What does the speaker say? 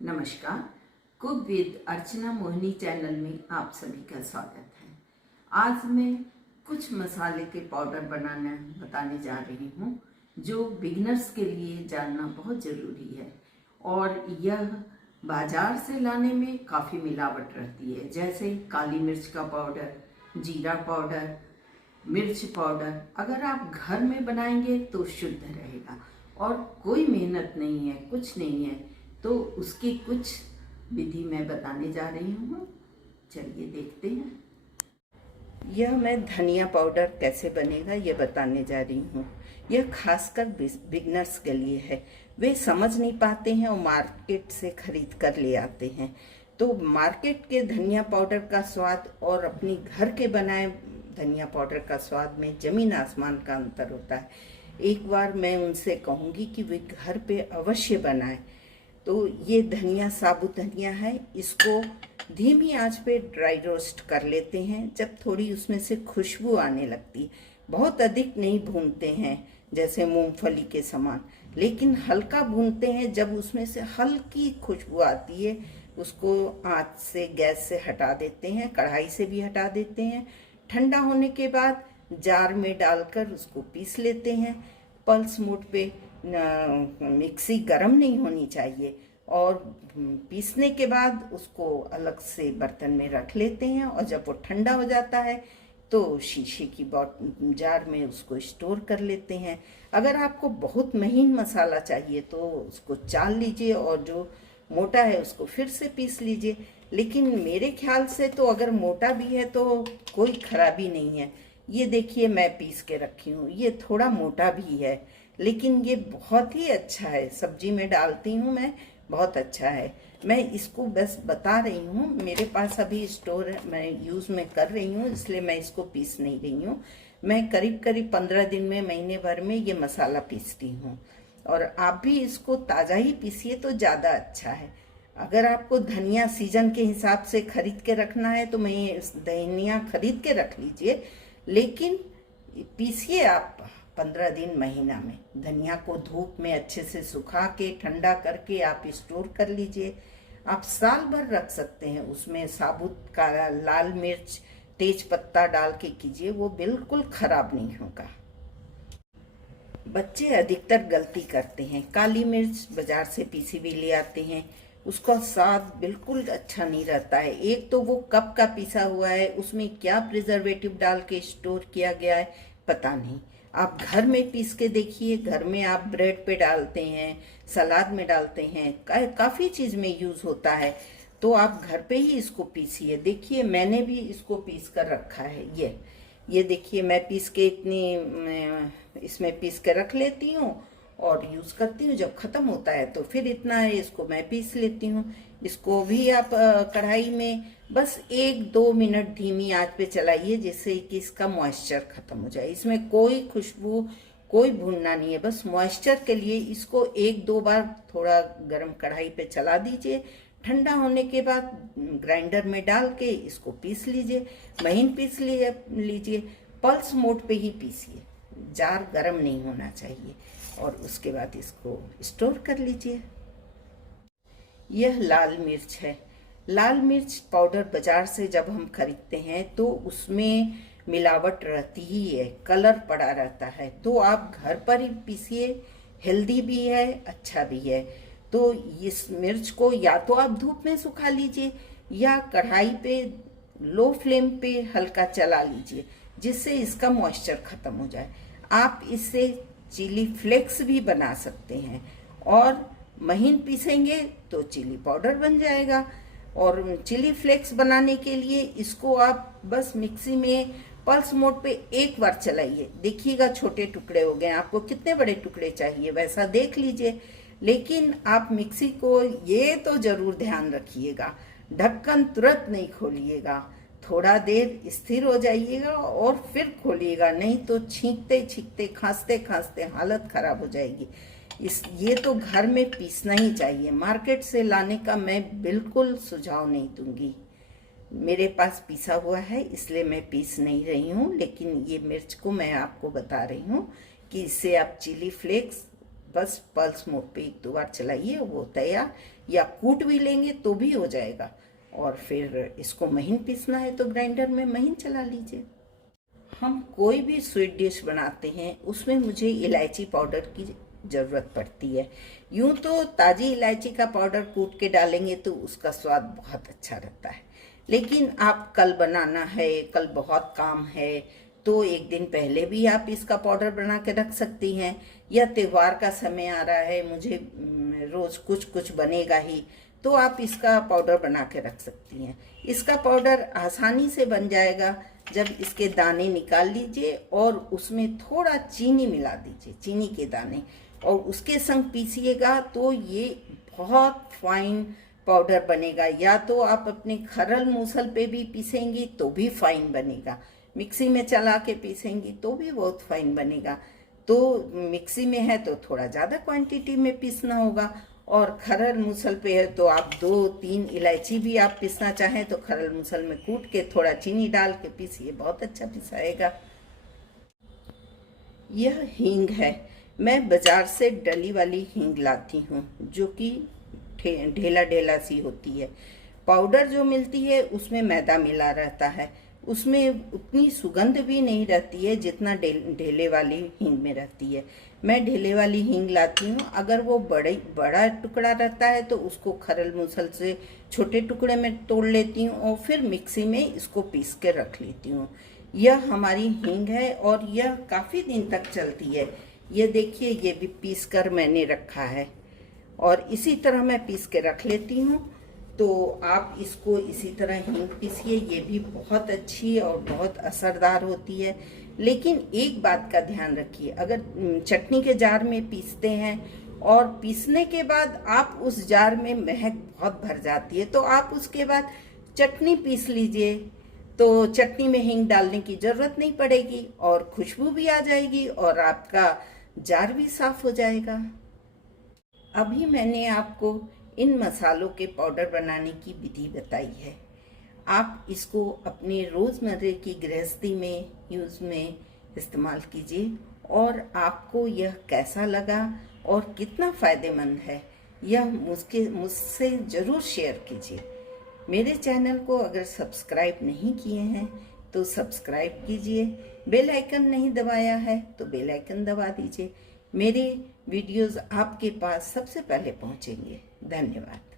नमस्कार। Cook with Archana Mohini channel में आप सभी का स्वागत है। आज मैं कुछ मसाले के पाउडर बनाना बताने जा रही हूँ जो बिगिनर्स के लिए जानना बहुत ज़रूरी है। और यह बाजार से लाने में काफ़ी मिलावट रहती है, जैसे काली मिर्च का पाउडर, जीरा पाउडर, मिर्च पाउडर। अगर आप घर में बनाएंगे तो शुद्ध रहेगा और कोई मेहनत नहीं है, कुछ नहीं है। तो उसकी कुछ विधि मैं बताने जा रही हूँ, चलिए देखते हैं। यह मैं धनिया पाउडर कैसे बनेगा ये बताने जा रही हूँ। यह खासकर बिगनर्स के लिए है। वे समझ नहीं पाते हैं और मार्केट से खरीद कर ले आते हैं। तो मार्केट के धनिया पाउडर का स्वाद और अपनी घर के बनाए धनिया पाउडर का स्वाद में ज़मीन आसमान का अंतर होता है। एक बार मैं उनसे कहूँगी कि वे घर पे अवश्य बनाएं। तो ये धनिया, साबुत धनिया है, इसको धीमी आंच पे ड्राई रोस्ट कर लेते हैं। जब थोड़ी उसमें से खुशबू आने लगती है, बहुत अधिक नहीं भूनते हैं जैसे मूंगफली के समान, लेकिन हल्का भूनते हैं। जब उसमें से हल्की खुशबू आती है, उसको आंच से, गैस से हटा देते हैं, कढ़ाई से भी हटा देते हैं। ठंडा होने के बाद जार में डालकर उसको पीस लेते हैं। पल्स मोड पे, मिक्सी गर्म नहीं होनी चाहिए। और पीसने के बाद उसको अलग से बर्तन में रख लेते हैं और जब वो ठंडा हो जाता है तो शीशे की जार में उसको स्टोर कर लेते हैं। अगर आपको बहुत महीन मसाला चाहिए तो उसको चाल लीजिए और जो मोटा है उसको फिर से पीस लीजिए। लेकिन मेरे ख्याल से तो अगर मोटा भी है तो कोई खराबी नहीं है। ये देखिए, मैं पीस के रखी हूँ। ये थोड़ा मोटा भी है लेकिन ये बहुत ही अच्छा है, सब्जी में डालती हूँ मैं, बहुत अच्छा है। मैं इसको बस बता रही हूँ, मेरे पास अभी स्टोर है, मैं यूज़ में कर रही हूँ, इसलिए मैं इसको पीस नहीं रही हूँ। मैं करीब करीब 15 दिन में, महीने भर में ये मसाला पीसती हूँ। और आप भी इसको ताज़ा ही पीसिए तो ज़्यादा अच्छा है। अगर आपको धनिया सीजन के हिसाब से खरीद के रखना है तो मैं धनिया खरीद के रख लीजिए, लेकिन पीसिए आप 15 दिन, महीना में। धनिया को धूप में अच्छे से सुखा के ठंडा करके आप स्टोर कर लीजिए। आप साल भर रख सकते हैं। उसमें साबुत काला लाल मिर्च, तेज पत्ता डाल के कीजिए, वो बिल्कुल खराब नहीं होगा। बच्चे अधिकतर गलती करते हैं, काली मिर्च बाजार से पीसी हुई ले आते हैं, उसका स्वाद बिल्कुल अच्छा नहीं रहता है। एक तो वो कब का पीसा हुआ है, उसमें क्या प्रिजर्वेटिव डाल के स्टोर किया गया है पता नहीं। आप घर में पीस के देखिए। घर में आप ब्रेड पे डालते हैं, सलाद में डालते हैं, काफ़ी चीज़ में यूज़ होता है। तो आप घर पे ही इसको पीसिए। देखिए, मैंने भी इसको पीस कर रखा है। ये देखिए, मैं पीस के इसमें पीस के रख लेती हूँ और यूज़ करती हूँ। जब ख़त्म होता है तो फिर इतना है, इसको मैं पीस लेती हूँ। इसको भी आप कढ़ाई में बस 1-2 मिनट धीमी आंच पे चलाइए, जिससे कि इसका मॉइस्चर ख़त्म हो जाए। इसमें कोई खुशबू, कोई भूनना नहीं है, बस मॉइस्चर के लिए इसको 1-2 बार थोड़ा गरम कढ़ाई पे चला दीजिए। ठंडा होने के बाद ग्राइंडर में डाल के इसको पीस लीजिए, महीन पीस लीजिए। पल्स मोड पे ही पीसिए, जार गरम नहीं होना चाहिए। और उसके बाद इसको स्टोर कर लीजिए। यह लाल मिर्च है। लाल मिर्च पाउडर बाजार से जब हम खरीदते हैं तो उसमें मिलावट रहती ही है, कलर पड़ा रहता है। तो आप घर पर ही पीसिए, हेल्दी भी है, अच्छा भी है। तो इस मिर्च को या तो आप धूप में सुखा लीजिए या कढ़ाई पे लो फ्लेम पे हल्का चला लीजिए, जिससे इसका मॉइस्चर ख़त्म हो जाए। आप इससे चिली फ्लेक्स भी बना सकते हैं और महीन पीसेंगे तो चिली पाउडर बन जाएगा। और चिली फ्लेक्स बनाने के लिए इसको आप बस मिक्सी में पल्स मोड पे एक बार चलाइए। देखिएगा छोटे टुकड़े हो गए। आपको कितने बड़े टुकड़े चाहिए वैसा देख लीजिए। लेकिन आप मिक्सी को ये तो ज़रूर ध्यान रखिएगा, ढक्कन तुरंत नहीं खोलिएगा। थोड़ा देर स्थिर हो जाइएगा और फिर खोलिएगा, नहीं तो छींकते छींकते, खांसते खांसते हालत खराब हो जाएगी। ये तो घर में पीसना ही चाहिए। मार्केट से लाने का मैं बिल्कुल सुझाव नहीं दूंगी। मेरे पास पीसा हुआ है इसलिए मैं पीस नहीं रही हूँ, लेकिन ये मिर्च को मैं आपको बता रही हूँ कि इससे आप चिली फ्लेक्स बस पल्स मोड पे 1-2 बार चलाइए, वो तैयार। या कूट भी लेंगे तो भी हो जाएगा। और फिर इसको महीन पीसना है तो ग्राइंडर में महीन चला लीजिए। हम कोई भी स्वीट डिश बनाते हैं उसमें मुझे इलायची पाउडर की ज़रूरत पड़ती है। यूँ तो ताज़ी इलायची का पाउडर कूट के डालेंगे तो उसका स्वाद बहुत अच्छा रहता है, लेकिन आप कल बनाना है, कल बहुत काम है, तो एक दिन पहले भी आप इसका पाउडर बना के रख सकती हैं। या त्योहार का समय आ रहा है, मुझे रोज़ कुछ कुछ बनेगा ही, तो आप इसका पाउडर बना के रख सकती हैं। इसका पाउडर आसानी से बन जाएगा जब इसके दाने निकाल लीजिए और उसमें थोड़ा चीनी मिला दीजिए, चीनी के दाने, और उसके संग पीसिएगा तो ये बहुत फाइन पाउडर बनेगा। या तो आप अपने खरल मूसल पे भी पीसेंगी तो भी फाइन बनेगा, मिक्सी में चला के पीसेंगी तो भी बहुत फाइन बनेगा। तो मिक्सी में है तो थोड़ा ज़्यादा क्वांटिटी में पीसना होगा, और खरल मूसल पे है तो आप 2-3 इलायची भी आप पीसना चाहें तो खरल मूसल में कूट के थोड़ा चीनी डाल के पीसिए, बहुत अच्छा पिसाएगा। यह हींग है, मैं बाज़ार से डली वाली हींग लाती हूँ जो कि ढेला ढेला सी होती है। पाउडर जो मिलती है उसमें मैदा मिला रहता है, उसमें उतनी सुगंध भी नहीं रहती है जितना ढेले वाली हींग में रहती है। मैं ढेले वाली हींग लाती हूँ, अगर वो बड़ा टुकड़ा रहता है तो उसको खरल मूसल से छोटे टुकड़े में तोड़ लेती हूँ और फिर मिक्सी में इसको पीस के रख लेती हूँ। यह हमारी हींग है और यह काफ़ी दिन तक चलती है। ये देखिए, ये भी पीस कर मैंने रखा है और इसी तरह मैं पीस के रख लेती हूँ। तो आप इसको इसी तरह हींग पीसिए, ये भी बहुत अच्छी और बहुत असरदार होती है। लेकिन एक बात का ध्यान रखिए, अगर चटनी के जार में पीसते हैं और पीसने के बाद आप उस जार में महक बहुत भर जाती है, तो आप उसके बाद चटनी पीस लीजिए तो चटनी में हींग डालने की ज़रूरत नहीं पड़ेगी और खुशबू भी आ जाएगी और आपका जार भी साफ हो जाएगा। अभी मैंने आपको इन मसालों के पाउडर बनाने की विधि बताई है। आप इसको अपने रोज़मर्रा की गृहस्थी में यूज़ में इस्तेमाल कीजिए और आपको यह कैसा लगा और कितना फ़ायदेमंद है यह मुझसे ज़रूर शेयर कीजिए। मेरे चैनल को अगर सब्सक्राइब नहीं किए हैं तो सब्सक्राइब कीजिए, बेल आइकन नहीं दबाया है तो बेल आइकन दबा दीजिए। मेरे वीडियोस आपके पास सबसे पहले पहुंचेंगे। धन्यवाद।